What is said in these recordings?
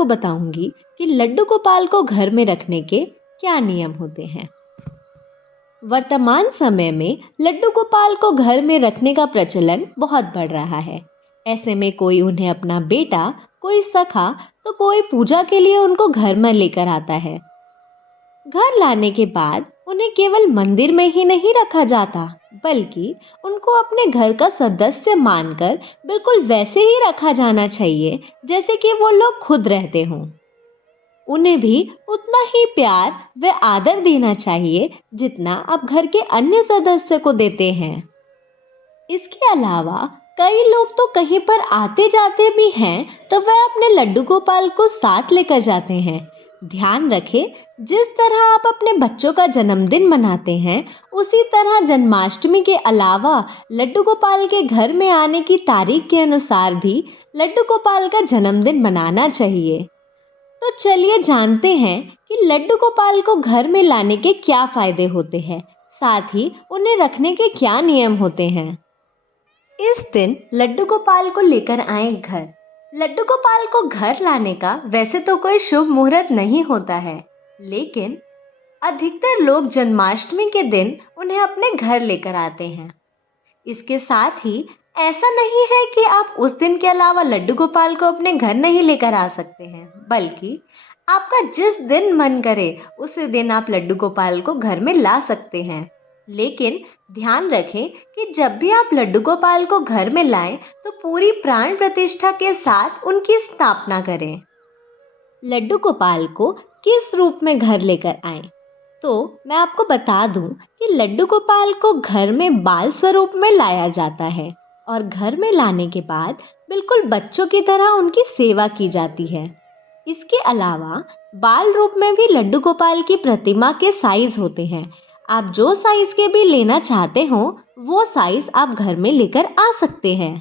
आपको बताऊंगी कि लड्डू गोपाल को घर में रखने के क्या नियम होते हैं। वर्तमान समय में लड्डू गोपाल को घर में रखने का प्रचलन बहुत बढ़ रहा है। ऐसे में कोई उन्हें अपना बेटा, कोई सखा तो कोई पूजा के लिए उनको घर में लेकर आता है। घर लाने के बाद उन्हें केवल मंदिर में ही नहीं रखा जाता, बल्कि उनको अपने घर का सदस्य मानकर बिल्कुल वैसे ही रखा जाना चाहिए जैसे कि वो लोग खुद रहते हों। उन्हें भी उतना ही प्यार व आदर देना चाहिए जितना आप घर के अन्य सदस्य को देते हैं। इसके अलावा कई लोग तो कहीं पर आते जाते भी हैं तो वह अपने लड्डू गोपाल को साथ लेकर जाते हैं। ध्यान रखें, जिस तरह आप अपने बच्चों का जन्मदिन मनाते हैं, उसी तरह जन्माष्टमी के अलावा लड्डू गोपाल के घर में आने की तारीख के अनुसार भी लड्डू गोपाल का जन्मदिन मनाना चाहिए। तो चलिए जानते हैं कि लड्डू गोपाल को घर में लाने के क्या फायदे होते हैं, साथ ही उन्हें रखने के क्या नियम होते हैं। इस दिन लड्डू गोपाल को लेकर आए घर। लड्डू गोपाल को घर लाने का वैसे तो कोई शुभ मुहूर्त नहीं होता है, लेकिन अधिकतर लोग जन्माष्टमी के दिन उन्हें अपने घर लेकर आते हैं। इसके साथ ही ऐसा नहीं है कि आप उस दिन के अलावा लड्डू गोपाल को अपने घर नहीं लेकर आ सकते हैं, बल्कि आपका जिस दिन मन करे उसी दिन आप लड्डू गोपाल को घर में ला सकते हैं। लेकिन ध्यान रखें कि जब भी आप लड्डू गोपाल को घर में लाएं तो पूरी प्राण प्रतिष्ठा के साथ उनकी स्थापना करें। लड्डू गोपाल को किस रूप में घर लेकर आएं? तो मैं आपको बता दूं कि लड्डू गोपाल को घर में बाल स्वरूप में लाया जाता है और घर में लाने के बाद बिल्कुल बच्चों की तरह उनकी सेवा की जाती है। इसके अलावा बाल रूप में भी लड्डू गोपाल की प्रतिमा के साइज होते हैं। आप जो साइज के भी लेना चाहते हो वो साइज आप घर में लेकर आ सकते हैं।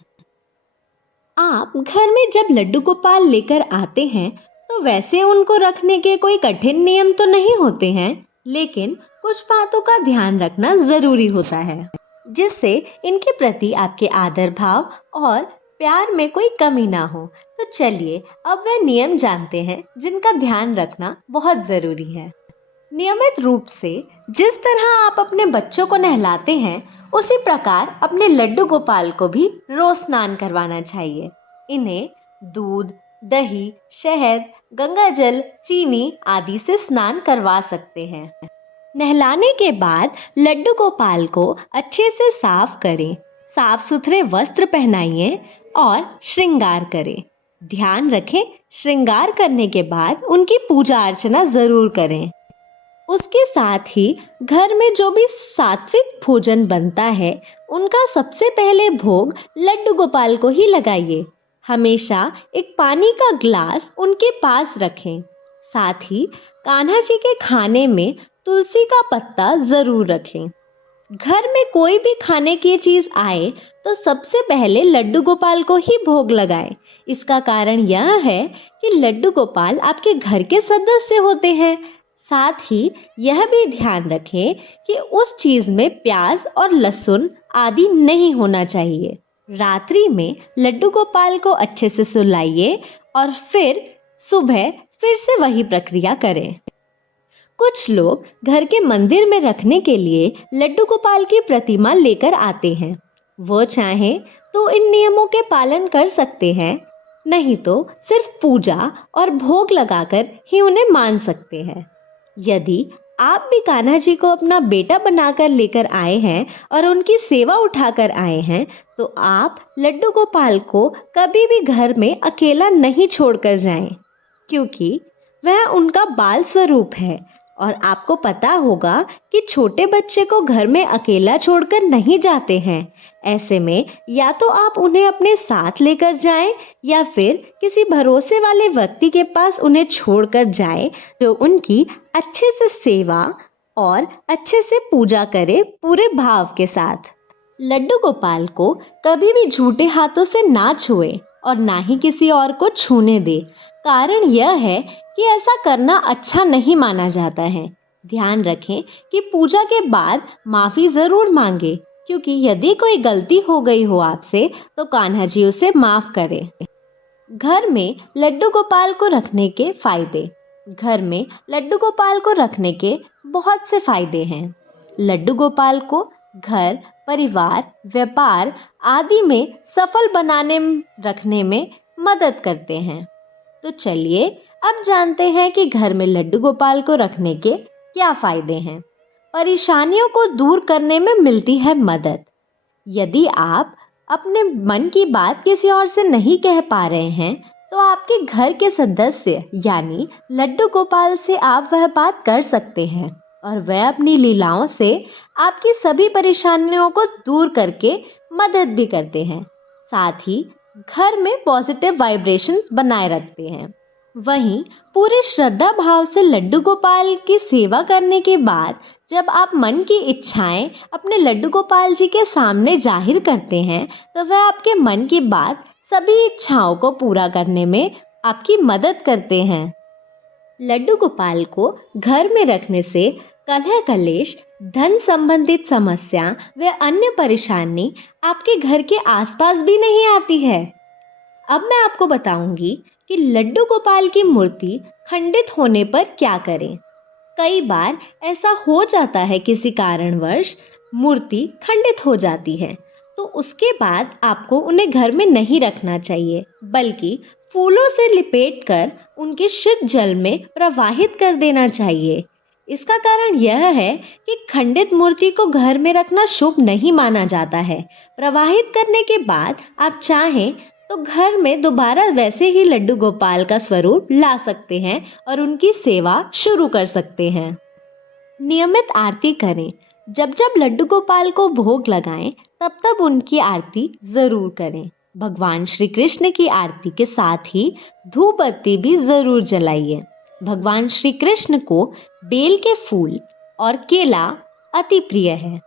आप घर में जब लड्डू गोपाल लेकर आते हैं तो वैसे उनको रखने के कोई कठिन नियम तो नहीं होते हैं, लेकिन कुछ बातों का ध्यान रखना जरूरी होता है जिससे इनके प्रति आपके आदर भाव और प्यार में कोई कमी ना हो। तो चलिए अब वह नियम जानते हैं जिनका ध्यान रखना बहुत जरूरी है। नियमित रूप से जिस तरह आप अपने बच्चों को नहलाते हैं उसी प्रकार अपने लड्डू गोपाल को भी रोज स्नान करवाना चाहिए। इन्हें दूध, दही, शहद, गंगाजल, चीनी आदि से स्नान करवा सकते हैं। नहलाने के बाद लड्डू गोपाल को अच्छे से साफ करें, साफ सुथरे वस्त्र पहनाइए और श्रृंगार करें। ध्यान रखें, श्रृंगार करने के बाद उनकी पूजा अर्चना जरूर करें। उसके साथ ही घर में जो भी सात्विक भोजन बनता है उनका सबसे पहले भोग लड्डू गोपाल को ही लगाइए। हमेशा एक पानी का ग्लास उनके पास रखें। साथ ही कान्हा जी के खाने में तुलसी का पत्ता जरूर रखें। घर में कोई भी खाने की चीज आए तो सबसे पहले लड्डू गोपाल को ही भोग लगाएं। इसका कारण यह है कि लड्डू गोपाल आपके घर के सदस्य होते हैं। साथ ही यह भी ध्यान रखें कि उस चीज में प्याज और लहसुन आदि नहीं होना चाहिए। रात्रि में लड्डू गोपाल को अच्छे से सुलाइए और फिर सुबह फिर से वही प्रक्रिया करें। कुछ लोग घर के मंदिर में रखने के लिए लड्डू गोपाल की प्रतिमा लेकर आते हैं। वो चाहें तो इन नियमों के पालन कर सकते हैं, नहीं तो सिर्फ पूजा और भोग लगाकर ही उन्हें मान सकते हैं। यदि आप भी कान्हा जी को अपना बेटा बनाकर लेकर आए हैं और उनकी सेवा उठाकर आए हैं तो आप लड्डू गोपाल को कभी भी घर में अकेला नहीं छोड़कर जाएं, क्योंकि वह उनका बाल स्वरूप है और आपको पता होगा कि छोटे बच्चे को घर में अकेला छोड़कर नहीं जाते हैं। ऐसे में या तो आप उन्हें अपने साथ लेकर जाएं या फिर किसी भरोसे वाले व्यक्ति के पास उन्हें छोड़कर जाएं जो उनकी अच्छे से सेवा और अच्छे से पूजा करे पूरे भाव के साथ। लड्डू गोपाल को कभी भी झूठे हाथों से ना छुए और ना ही किसी और को छूने दे। कारण यह है कि ऐसा करना अच्छा नहीं माना जाता है। ध्यान रखें कि पूजा के बाद माफी जरूर मांगे, क्योंकि यदि कोई गलती हो गई हो आपसे तो कान्हा जी उसे माफ करें। घर में लड्डू गोपाल को रखने के फायदे। घर में लड्डू गोपाल को रखने के बहुत से फायदे हैं। लड्डू गोपाल को घर, परिवार, व्यापार आदि में सफल रखने में मदद करते हैं। तो चलिए अब जानते हैं कि घर में लड्डू गोपाल को रखने के क्या फायदे हैं। परेशानियों को दूर करने में मिलती है मदद। यदि आप अपने मन की बात किसी और से नहीं कह पा रहे हैं तो आपके घर के सदस्य यानी लड्डू गोपाल से आप वह बात कर सकते हैं और वह अपनी लीलाओं से आपकी सभी परेशानियों को दूर करके मदद भी करते हैं। साथ ही घर में पॉजिटिव वाइब्रेशंस बनाए रखते हैं। वहीं पूरे श्रद्धा भाव से लड्डू गोपाल की सेवा करने के बाद जब आप मन की इच्छाएं अपने लड्डू गोपाल जी के सामने जाहिर करते हैं तो वह आपके मन की बात सभी इच्छाओं को पूरा करने में आपकी मदद करते हैं। लड्डू गोपाल को घर में रखने से कलह कलेश, धन संबंधित समस्या व अन्य परेशानी आपके घर के आसपास भी नहीं आती है। अब मैं आपको बताऊंगी कि लड्डू गोपाल की मूर्ति खंडित होने पर क्या करें। कई बार ऐसा हो जाता है किसी कारणवश मूर्ति खंडित हो जाती है तो उसके बाद आपको उन्हें घर में नहीं रखना चाहिए बल्कि फूलों से लिपेटकर उनके शुद्ध जल में प्रवाहित कर देना चाहिए। इसका कारण यह है कि खंडित मूर्ति को घर में रखना शुभ नहीं माना जाता है। प्रवाहित करने के बाद आप चाहें तो घर में दोबारा वैसे ही लड्डू गोपाल का स्वरूप ला सकते हैं और उनकी सेवा शुरू कर सकते हैं। नियमित आरती करें। जब जब लड्डू गोपाल को भोग लगाएं तब तब उनकी आरती जरूर करें। भगवान श्री कृष्ण की आरती के साथ ही धूप बत्ती भी जरूर जलाइए। भगवान श्री कृष्ण को बेल के फूल और केला अति प्रिय है।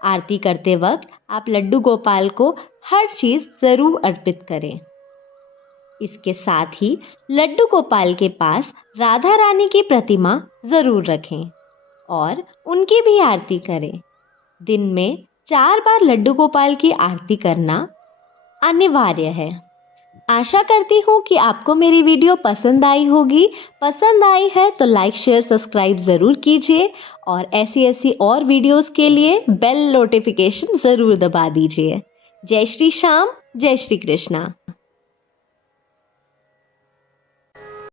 आरती करते वक्त आप लड्डू गोपाल को हर चीज जरूर अर्पित करें। इसके साथ ही लड्डू गोपाल के पास राधा रानी की प्रतिमा जरूर रखें और उनकी भी आरती करें। दिन में 4 बार लड्डू गोपाल की आरती करना अनिवार्य है। आशा करती हूँ कि आपको मेरी वीडियो पसंद आई होगी। पसंद आई है तो लाइक, शेयर, सब्सक्राइब ज़रूर कीजिए और ऐसी और वीडियोस के लिए बेल नोटिफिकेशन ज़रूर दबा दीजिए। जय श्री श्याम, जय श्री कृष्णा।